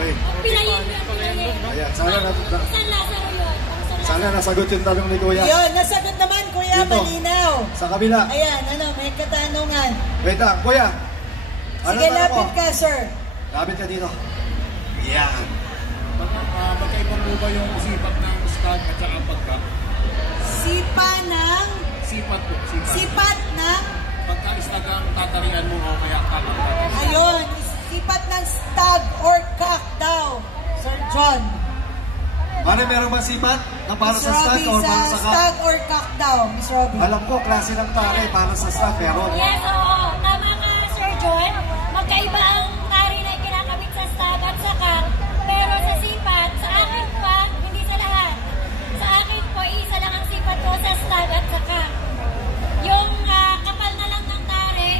Okay. Pilayin yun, pilayin. Ayan, San Lazaro yun. sana nasagot yung tanong ni Kuya. Yun, nasagot naman, Kuya, Dito. malinaw. Sa kabila. Ayan, may katanungan. Wait lang, Kuya. Sige, lapit ka, sir. Lapit ka dito. Yan. Magkaibang mo ba yung sipat ng stag at saka pagka? Sipat ng Pagka-stag ang tatarian mo o kaya kakapatid. ayun, sipat ng stag or cock daw, Sir John. Mare, meron ba sipat na para sa stag o para sa cock? Stag or cock daw, Miss Robby. Alam ko, klase ng tare para sa stag, pero... Yes, oo. Tama ka, Sir John. Magkaiba ang tari na kinakabit sa stag at sa cock. Pero sa sipat, sa akin po, hindi sa lahat. Sa akin po, isa lang ang sipat ko sa stag at sa cock. Yung kapal na lang ng tare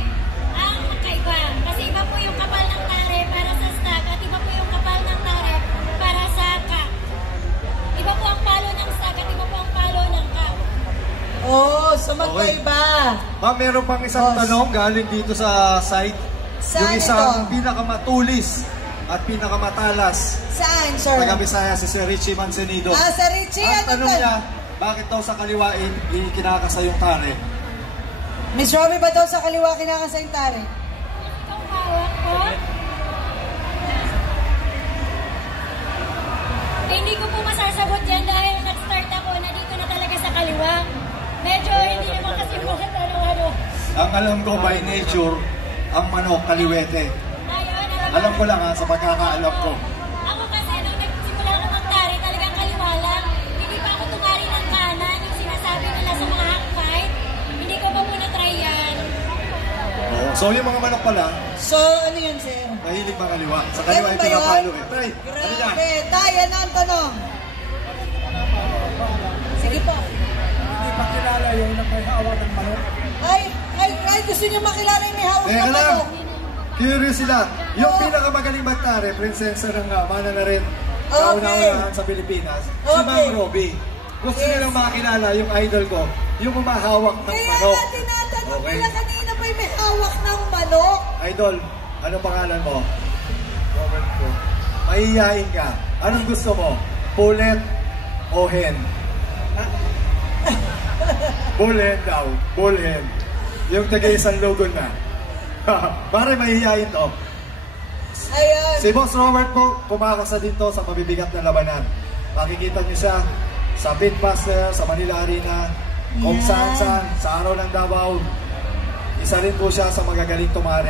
ang magkaiba. Kasi iba po yung kapal ng tare para sa stag at iba po yung kapal ng tare para sa cock. Iba po ang palo ng stag at iba po ang palo ng cock. Oh, so magkaiba. Ma'am, meron pang isang tanong galing dito sa site. Saan yung isang ito? pinakamatulis at pinakamatalas. Saan, sir? Taga-Bisaya si Sir Richie Mancenido. Sa Richie, Ang ano tanong to? niya, bakit daw sa kaliwain kinakasa yung tare? Miss Robby ba daw sa kaliwa kinakasa yung tare? Ikaw hawak ko. Hindi ko po masasagot yan dahil nag-start ako na dito na talaga sa kaliwa. Medyo hindi naman kasi mga ano. Ang alam ko by nature, ang manok kaliwete. Ayun, Alam ko lang sa pagkakaalam ko. Ako kasi nung nagsimula ako magtari, talagang kaliwa lang. Hindi pa ako tumari ng kanan, yung sinasabi nila sa mga hack fight. Hindi ko pa muna try yan. Oo. So yung mga manok pala, So, ano yun, sir? mahilig pa kaliwa. Sa kaliwa Ganun yung ba yun? pinapalo eh. Try, ano yan? Grabe. Tay, ano ang tanong? Sige po. Hindi pa kilala yung may hawak ng manok. Ay, gusto niyo makilala yung may hawak Teka na lang. manok. Curious sila. Yung Oo. pinakamagaling magtare, prinsesa ng mana na rin. Okay. Kauna-unahan sa Pilipinas. Si Okay. Ma'am Robby. Gusto Yes. nilang makilala yung idol ko, yung umahawak ng Kaya manok. nga tinatanong Okay. nila kanina pa yung may hawak ng manok. Idol, ano pangalan mo? Robert ko. Mahihiyain ka. Anong gusto mo? Pullet o hen? Bullhen daw. Bullhen. Yung taga-isang logo na. Pare, mahihiyain to. Ayun. Si Boss Robert po, kumakasa dito sa mabibigat na labanan. Makikita niyo siya sa Pitmaster, sa Manila Arena, kung Yan. saan, sa araw ng Davao. Isa rin po siya sa magagaling tumari.